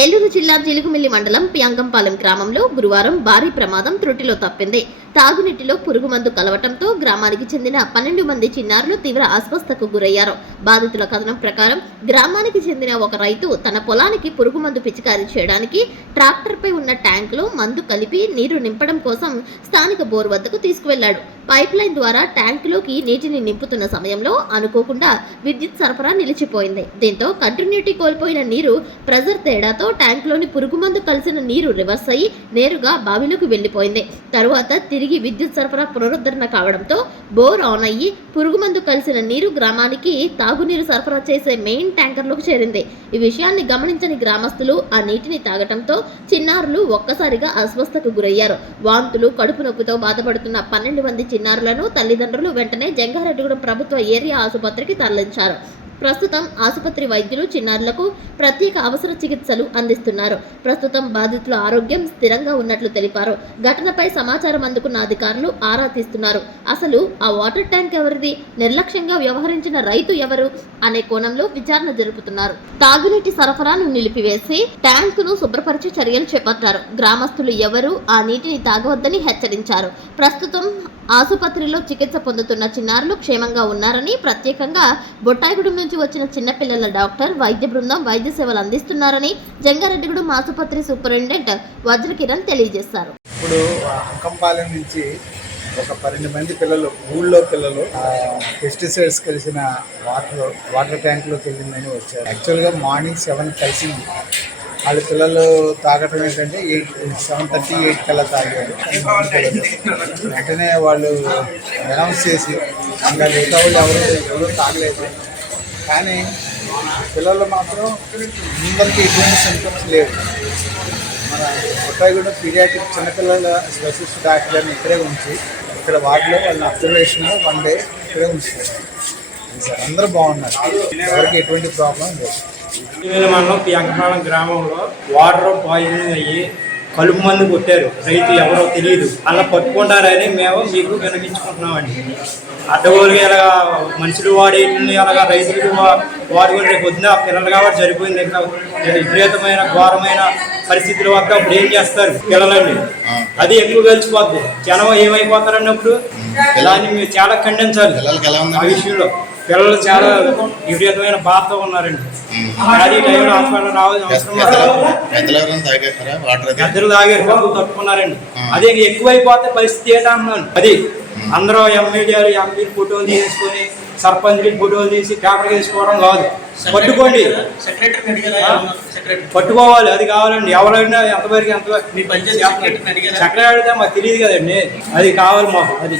ఏలూరు జిల్లా జిలుగుమిల్లి మండలం ప్యాంగంపాలెం గ్రామంలో గురువారం భారీ ప్రమాదం త్రుటిలో తప్పింది. తాగునీటిలో పురుగుమందు కలవటంతో గ్రామానికి చెందిన 12 మంది చిన్నారులు తీవ్ర అస్వస్థతకు గురయ్యారు. బాధితుల కథనం ప్రకారం గ్రామానికి చెందిన ఒక రైతు తన పొలానికి పురుగుమందు పిచికారీ చేయడానికి ట్రాక్టర్పై ఉన్న ట్యాంకులో మందు కలిపి నీరు నింపడం కోసం స్థానిక బోర్ వద్దకు తీసుకువెళ్లాడు. పైప్ లైన్ ద్వారా ట్యాంకులోకి నీటిని నింపుతున్న సమయంలో అనుకోకుండా విద్యుత్ సరఫరా నిలిచిపోయింది. దీంతో కంటిన్యూటీ కోల్పోయిన నీరు ప్రెజర్ తేడాతో ట్యాంకులోని పురుగుమందు కలిసిన నీరు రివర్స్ అయ్యి నేరుగా బావిలోకి వెళ్లిపోయింది. తరువాత తిరిగి విద్యుత్ సరఫరా పునరుద్ధరణ కావడంతో బోర్ ఆన్ అయ్యి పురుగుమందు కలిసిన నీరు గ్రామానికి తాగునీరు సరఫరా చేసే మెయిన్ ట్యాంకర్లోకి చేరింది. ఈ విషయాన్ని గమనించని గ్రామస్తులు ఆ నీటిని తాగటంతో చిన్నారులు ఒక్కసారిగా అస్వస్థతకు గురయ్యారు. వాంతులు, కడుపు నొప్పితో బాధపడుతున్న 12 మంది చిన్నారులను తల్లిదండ్రులు వెంటనే జంగారెడ్డిగూడెం ప్రభుత్వ ఏరియా ఆసుపత్రికి తరలించారు. ప్రస్తుతం ఆసుపత్రి వైద్యులు చిన్నారులకు ప్రత్యేక అవసర చికిత్సలు అందిస్తున్నారు. ప్రస్తుతం బాధితుల ఆరోగ్యం స్థిరంగా ఉన్నట్లు తెలిపారు. ఘటనపై సమాచారం అందుకున్న అధికారులు ఆరా తీస్తున్నారు. అసలు ఆ వాటర్ ట్యాంక్ ఎవరిది, నిర్లక్ష్యంగా వ్యవహరించిన రైతు ఎవరు అనే కోణంలో విచారణ జరుపుతున్నారు. తాగునీటి సరఫరాను నిలిపివేసి ట్యాంకును శుభ్రపరిచే చర్యలు చేపట్టారు. గ్రామస్తులు ఎవరూ ఆ నీటిని తాగవద్దని హెచ్చరించారు. ప్రస్తుతం ఆసుపత్రిలో చికిత్స పొందుతున్న చిన్నారులు క్షేమంగా ఉన్నారని, ప్రత్యేకంగా బొట్టాయిగూడెం నుంచి వచ్చిన చిన్నపిల్లల డాక్టర్, వైద్య బృందం వైద్య సేవలు అందిస్తున్నారని జంగారెడ్డిగూడెం ఆసుపత్రి సూపరింటెండెంట్ వజ్రకిరణ్ తెలియజేశారు. ఇప్పుడు అంకంపాలెం నుంచి ఒక 12 మంది పిల్లలు, ఊళ్ళో పిల్లలు పెస్టిసైడ్స్ కలిసిన వాటర్ ట్యాంక్లోకి వెళ్ళిందని వచ్చారు. యాక్చువల్గా మార్నింగ్ 7 కలిసింది. వాళ్ళ పిల్లలు తాగటం ఏంటంటే 7:30, 8 కల్లా తాగారు. వెంటనే వాళ్ళు అనౌన్స్ చేసి ఇంకా మిగతా వాళ్ళు ఎవరు తాగలేదు. కానీ పిల్లలు మాత్రం అందరికీ ఎటువంటి సింప్టమ్స్ లేవు. మన బొట్టాయిగూడెం పీడియాట్రిక్ చిన్నపిల్లల స్పెషలిస్ట్ డాక్టర్ అని ఇక్కడే ఉంచి ఇక్కడ వాటిలో వాళ్ళని అబ్జర్వేషన్లో 1 డే ఇక్కడే ఉంచుతారు. సార్ అందరూ బాగున్నారు, ఎవరికి ఎటువంటి ప్రాబ్లం లేదు. మండలం ప్యాంగంపాలెం గ్రామంలో వాటర్ పాయిజనింగ్ అయ్యి కలుపు మందు కొట్టారు. రైతు ఎవరో తెలియదు, అలా పట్టుకుంటారని మేము మీకు వినిపించుకుంటున్నామండి. అడ్డగోలుగా ఇలా మనుషులు వాడేటిని అలాగా రైతులు వాడుకొని రేపు పొద్దున పిల్లలు కాబట్టి సరిపోయింది. ఇంకా విపరీతమైన ఘోరమైన పరిస్థితుల వద్ద అప్పుడు ఏం చేస్తారు పిల్లలండి, అది ఎక్కువ కలిసిపోద్ది. జనం ఏమైపోతారు అన్నప్పుడు దాన్ని మీరు చాలా ఖండించాలి. ఆ విషయంలో పిల్లలు చాలా విపరీతమైన బాధతో ఉన్నారండి. అది టైంలో హాస్పిటల్ రావాల్సిన అవసరం పెద్దలు తాగారు, పప్పులు తట్టుకున్నారండి. అదే ఎక్కువైపోతే పరిస్థితి ఏంటో అన్నాను. అది అందరూ ఎమ్మెల్యేలు ఎంపీలు ఫోటోలు తీసుకొని సర్పంచ్లు ఫోటోలు తీసి పేపర్ తీసుకోవడం కాదు, పట్టుకోండి, పట్టుకోవాలి. అది కావాలండి. ఎవరైనా ఎంతవరకు సెక్రటరీ అడిగితే మాకు తెలియదు కదండి, అది కావాలి మాకు. అది